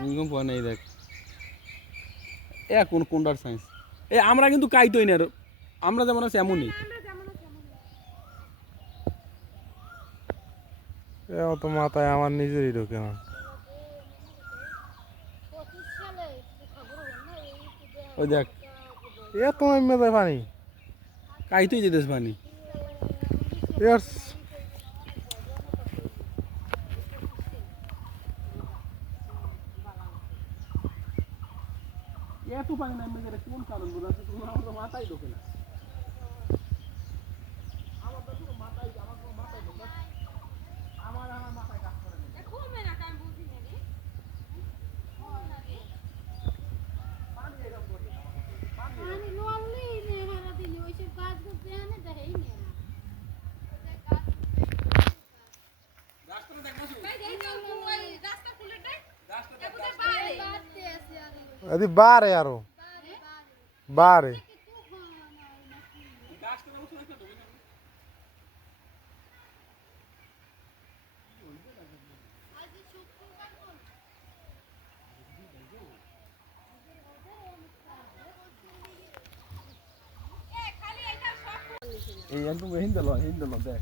ভূমিকম্প হয় নাই দেখ। এ কোন কোনটার সায়েন্স এ আমরা কিন্তু কাইতই না আমরা যেমন আছে এমনই। এ অত মাথায় আমার নিজেরই ঢোকে না। ওই দেখ। এ তোমার মেজায় পানি। কাইতই যেতেস পানি। ইয়ার এত পানি নামবে কোন কারণ বোঝা মাথায় ঢোকে না। అది బారే యారు బారే এই একদম হিন্দল হিন্দল দেখ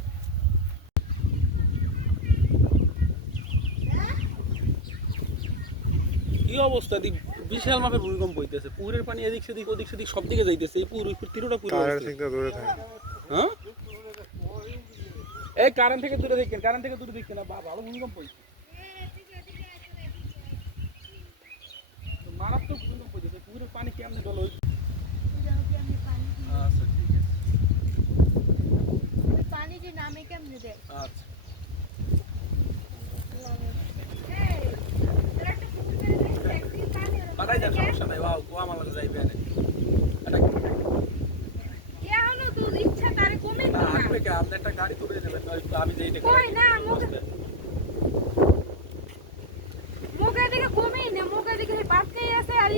কি অবস্থা দিক বিশাল মাপের ভূমিকম্প হইতেছে। পুকুরের পানি এদিক সেদিক ওদিক সেদিক সব দিকে যাইতেছে। এই পুকুর তিরোটা পুকুর কারেন্ট থেকে দূরে থাকে। হ্যাঁ? এই কারেন্ট থেকে দূরে দেখেন কারেন্ট থেকে দূরে দেখেন। বা ভালো ভূমিকম্প হইছে। মারাত্মক ভূমিকম্প হইতেছে। পুকুরের পানি কেমনে জল হইছে পাঠাই যাক সমস্যা নাই বাবা ও আমার যাইবে আপনি একটা গাড়ি তুলে দেবেন আমি মুখের দিকে কমেই না মুখের দিকে বাদ আছে আর